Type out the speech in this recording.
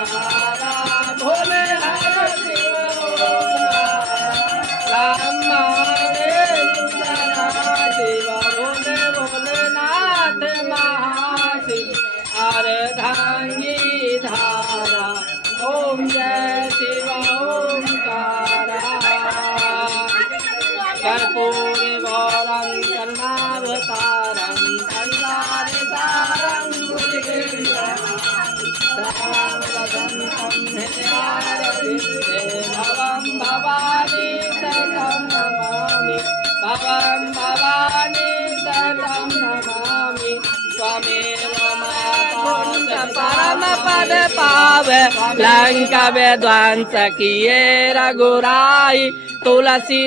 ओंकारा भोले हर शिव राम महादेव शिव भोले भोलेनाथ महाशिव अर्धांगी धारा ओम जय शिव ओंकारा कर्पूर गौरं करुणावतारं संसारसारं भवं भवानी सतं नमामि भवं भवानी सतं नमामि त्वमेव माता परम पद पावे लंका विध्वंस किए रघुराई तुलसी